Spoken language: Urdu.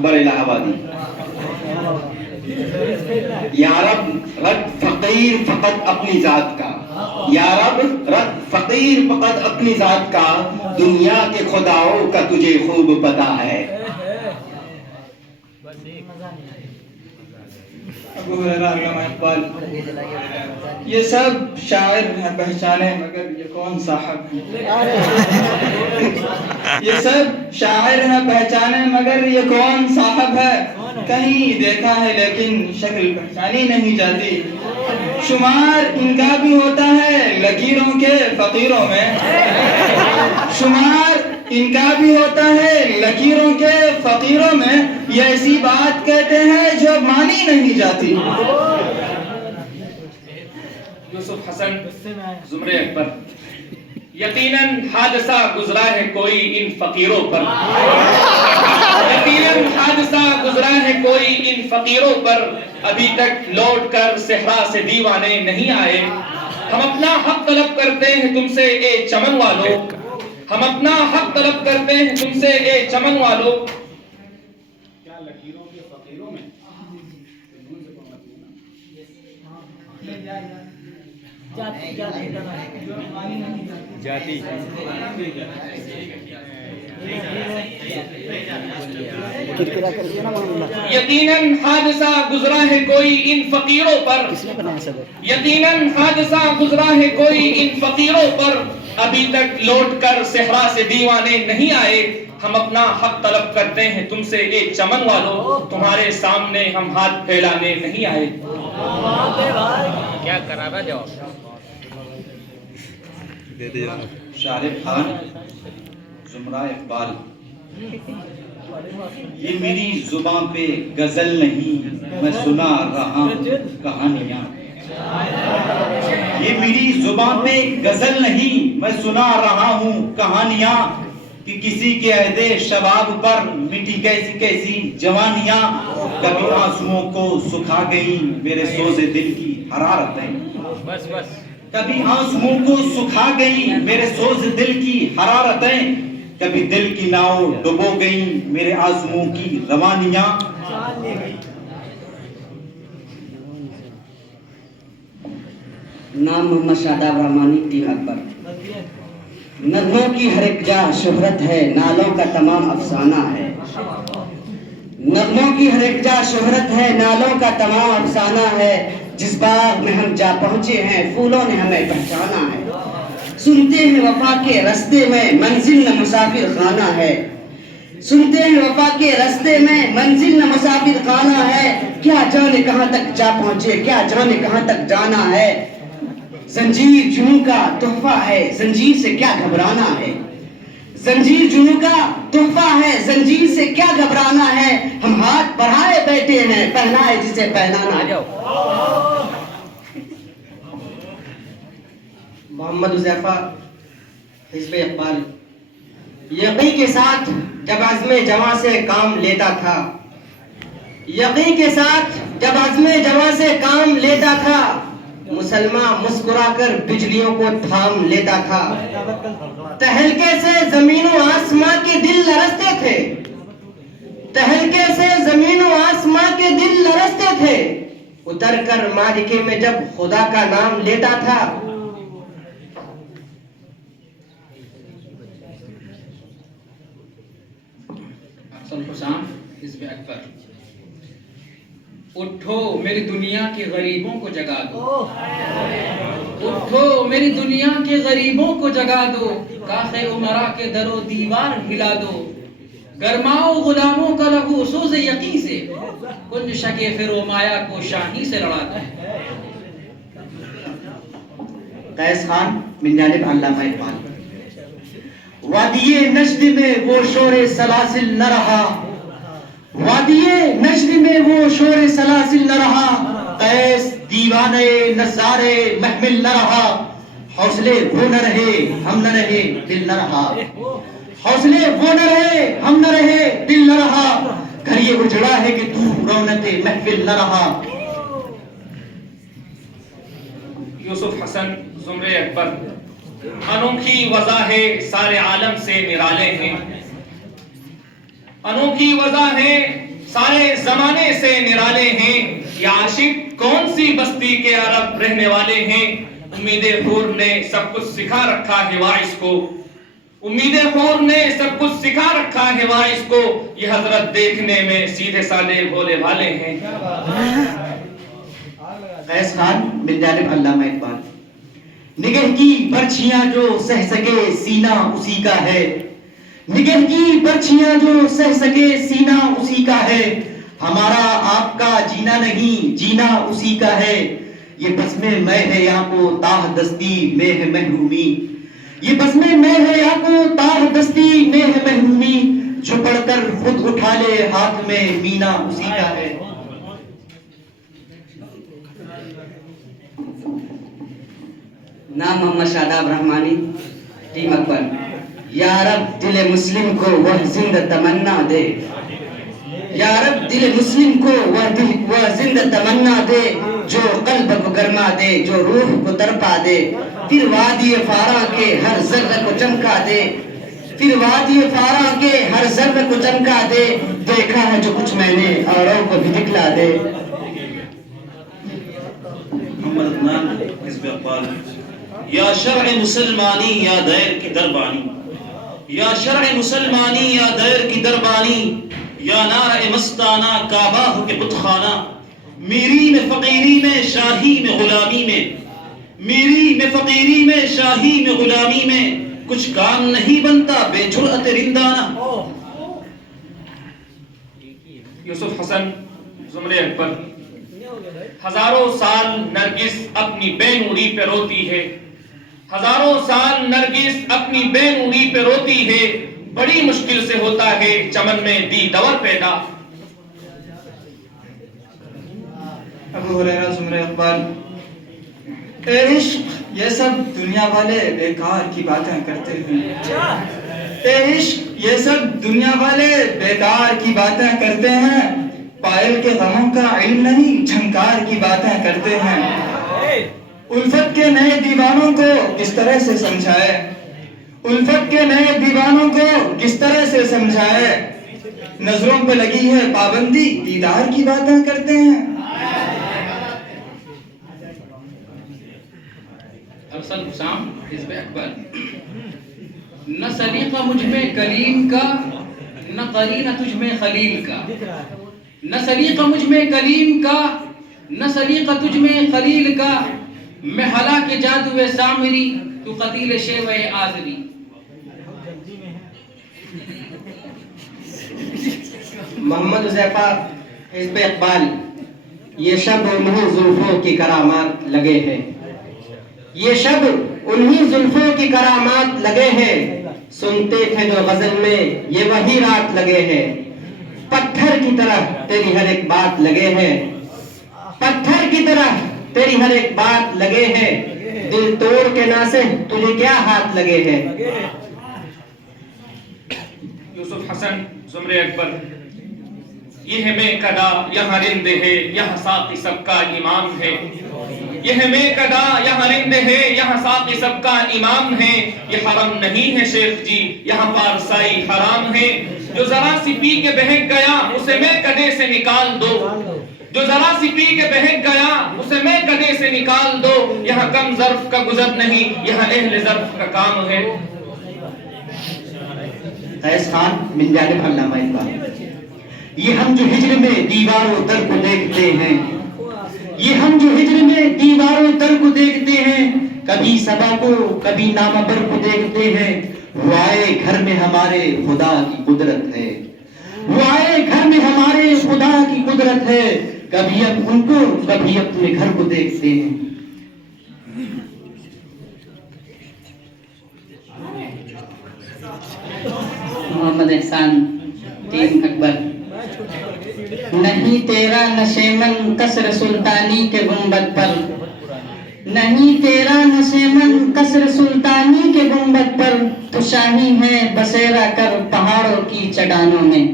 اکبر الہ آبادی. یا رب رد فقیر فقط اپنی ذات کا، یا رب رد فقیر فقط اپنی ذات کا، دنیا کے خداؤں کا تجھے خوب پتا ہے. ابو ہریرہ علامہ اقبال. یہ سب شاعر ہیں پہچانے مگر یہ کون صاحب ہے. یہ سب شاعر ہیں پہچانے مگر یہ کون صاحب ہے. کہیں دیکھا ہے لیکن شکل پہچانی نہیں جاتی. شمار ان کا بھی ہوتا ہے لکیروں کے فقیروں میں، شمار ان کا بھی ہوتا ہے لکیروں کے فقیروں میں. یہ ایسی بات کہتے ہیں جو مانی نہیں جاتی. یوسف حسن زمرے اکبر. یقیناً حادثہ گزرا ہے کوئی ان فقیروں پر، یقیناً حادثہ گزرا ہے کوئی ان فقیروں پر، ابھی تک لوٹ کر صحرا سے دیوانے نہیں آئے. ہم اپنا حق طلب کرتے ہیں تم سے اے چمن والو، ہم اپنا حق طلب کرتے ہیں تم سے اے چمن والو. کیا لکیروں کے فقیروں میں جاتی یقیناً حادثہ گزرا ہے کوئی ان فقیروں پر، یقیناً حادثہ گزرا ہے کوئی ان فقیروں پر، ابھی تک لوٹ کر صحرا سے دیوانے نہیں آئے. ہم اپنا حق طلب کرتے ہیں تم سے اے چمن والو، تمہارے سامنے ہم ہاتھ پھیلانے نہیں آئے. کیا کرابا جواب شارف خان زمرہ اقبال. یہ میری زباں پہ غزل نہیں میں سنا رہا ہوں کہانیاں، یہ میری زباں پہ غزل نہیں میں سنا رہا ہوں کہانیاں، کہ کسی کے عہد شباب پر مٹی کیسی کیسی جوانیاں. کبھی آنسوؤں کو سکھا گئی میرے سوز دل کی حرارتیں، بس بس کبھی آنسوؤں کو سکھا گئی میرے سوز دل کی حرارتیں، کبھی دل کی ناؤ ڈبو گئی میرے آنسوؤں کی روانیاں. نام محمد شاداب رحمانی ٹیم اکبر. نغموں کی ہر ایک جا شہرت ہے، نالوں کا تمام افسانہ ہے. نغموں کی ہر ایک جا شہرت ہے، نالوں کا تمام افسانہ ہے. جس باغ میں ہم جا پہنچے ہیں پھولوں نے ہمیں پہچانا ہے. سنتے ہیں وفا کے رستے میں منزل نہ مسافر خانہ ہے، سنتے ہیں وفا کے رستے میں منزل نہ مسافر خانہ ہے. کیا جانے کہاں تک جا پہنچے، کیا جانے کہاں تک جانا ہے. زنجیر جنوں کا تحفہ ہے، زنجیر سے کیا گھبرانا ہے. زنجیر جنوں کا تحفہ ہے، زنجیر سے کیا گھبرانا ہے. ہم ہاتھ بڑھائے بیٹھے ہیں، پہنائے جسے پہنانا ہے. محمد حذیفہ حزب اقبال. یقین کے ساتھ جب عزم جواں سے کام لیتا تھا، یقین کے ساتھ جب عزم جواں سے کام لیتا تھا، مسلمان مسکرا کر بجلیوں کو تھام لیتا تھا. تہلکے سے زمین و آسماں کے دل لرزتے تھے، تہلکے سے زمین و آسماں کے دل لرزتے تھے. اتر کر معرکے میں جب خدا کا نام لیتا تھا. افضل حسام حزب اکبر. اٹھو میری دنیا کے غریبوں کو جگا دو، اٹھو میری دنیا کے غریبوں کو جگا دو، کاخ عمرا کے در و دیوار ہلا دو. گرماؤ غلاموں کا لہو سوز یقین سے، کنج شک فرو مایا کو شاہی سے لڑا دو. قیس خان من جانب علامہ اقبال. وادی نجد میں وہ شور سلاسل نہ رہا، وادی نجد میں وہ شور سلاسل نہ رہا. قیس دیوانے نظارے محمل نہ رہا، حوصلے وہ نہ رہے ہم نہ رہے دل نہ رہا. حوصلے وہ نہ رہے ہم نہ رہے دل نہ رہا. گھر یہ اجڑا ہے کہ تو رونق محفل نہ رہا. یوسف حسن زمرے اکبر. انوکھی وضع ہے سارے عالم سے نرالے ہیں، انوکھی وضع ہے سارے زمانے سے نرالے ہیں، یہ عاشق کون سی بستی کے عرب رہنے والے ہیں۔ امید حور نے سب کچھ سکھا رکھا ہے واعظ کو، امید حور نے سب کچھ سکھا رکھا ہے واعظ کو، یہ حضرت دیکھنے میں سیدھے سادے بھولے بھالے ہیں۔ فیض خان بن جانب علامہ اقبال۔ نگہ کی برچھیاں جو سہ سکے سینہ اسی کا ہے، نگہ کی برچھیاں جو سہ سکے سینہ اسی کا ہے، ہمارا آپ کا جینا نہیں جینا اسی کا ہے، یہ بزم میں ہے یہاں کو تاہ دستی میں ہے محرومی، یہ بزم میں ہے یہاں کو تاہ دستی میں ہے محرومی، جو پڑھ کر خود اٹھا لے ہاتھ میں مینا اسی کا ہے۔ نام محمد شاداب رحمانی، ٹیم اکبر۔ یا رب دل مسلم کو وہ زندہ تمنا دے، یا رب دل مسلم کو وہ زندہ تمنا دے، جو قلب کو گرما دے، جو روح کو ترپا دے، پھر وادی فاراں کے ہر ذرہ کو چمکا دے، پھر وادی فاراں کے ہر ذرہ کو چمکا دے، دیکھا ہے جو کچھ میں نے اوروں کو بھی دکھلا دے۔ محمد عدنان حزب اقبال۔ یا شرع مسلمانی یا دیر کی دربانی، یا شرع مسلمانی یا دیر کی دربانی، یا نعرہ مستانہ کعبہ ہو کے بت خانہ، میری میں فقیری میں شاہی میں غلامی میں، میری میں فقیری میں شاہی میں غلامی میں، کچھ کام نہیں بنتا بے جرأت رندانہ۔ یوسف حسن زمرے اکبر۔ ہزاروں سال نرگس اپنی بے نوری پہ روتی ہے، ہزاروں سال نرگس اپنی بے نوری پہ روتی ہے، بڑی مشکل سے ہوتا ہے چمن میں دی دور پیدا۔ ابو ہریرہ زمرہ اقبال۔ اے عشق یہ سب دنیا والے بیکار کی باتیں کرتے ہیں، اے عشق یہ سب دنیا والے بیکار کی باتیں کرتے ہیں، پائل کے غموں کا علم نہیں جھنکار کی باتیں کرتے ہیں، الفت کے نئے دیوانوں کو کس طرح سے سمجھائے، الفت کے نئے دیوانوں کو کس طرح سے سمجھائے، نظروں پہ لگی ہے پابندی دیدار کی باتیں کرتے ہیں۔ ارسل حسام حزب اکبر۔ نہ سلیقہ مجھ میں کلیم کا، نہ قرینہ تجھ میں خلیل کا، نہ سلیقہ مجھ میں کلیم کا، نہ سلیقہ تجھ میں خلیل کا، میں ہلاک جادو سامری تو قتیل شیوہ آزری۔ محمد حذیفہ حزب اقبال۔ یہ شب انہی زلفوں کی کرامات لگے ہیں، یہ شب انہی زلفوں کی کرامات لگے ہیں، سنتے تھے جو غزل میں یہ وہی رات لگے ہیں، پتھر کی طرح تیری ہر ایک بات لگے ہیں، پتھر کی طرح تیری ہر ایک بات لگے ہیں، دل توڑ کے ناصح تجھے کیا ہاتھ لگے ہیں۔ یوسف حسن زمرے اکبر۔ یہ ہے میں کدا یہاں رند ہے، یہاں ساقی سب کا امام ہے، یہ ہے میں کدا یہاں رند ہے، یہاں ساقی سب کا امام ہے، یہ حرم نہیں ہے شیخ جی یہاں پارسائی حرام ہے، جو ذرا سی پی کے بہک گیا اسے میں کدے سے نکال دو، جو ذرا سی پی کے بہک گیا اسے میں کدے سے نکال دو، یہاں کم ظرف کا گزر نہیں یہاں اہل ظرف کا کام ہے۔ فیض خان بن جانب علامہ اقبال۔ یہ ہم جو ہجر میں دیوار و در کو دیکھتے ہیں، یہ ہم جو ہجر میں دیوار و در کو دیکھتے ہیں، کبھی صبا کو کبھی نامبر کو دیکھتے ہیں، وہ آئے گھر میں ہمارے خدا کی قدرت ہے، وہ آئے گھر میں ہمارے خدا کی قدرت ہے، کبھی اب ان کو کبھی اپنے گھر کو دیکھتے ہیں۔ محمد احسان ٹیم اکبر۔ نہیں تیرا نشیمن قصر سلطانی کے گنبد پر، نہیں تیرا نشیمن قصر سلطانی کے گنبد پر، تو شاہی ہے بسیرا کر پہاڑوں کی چٹانوں میں،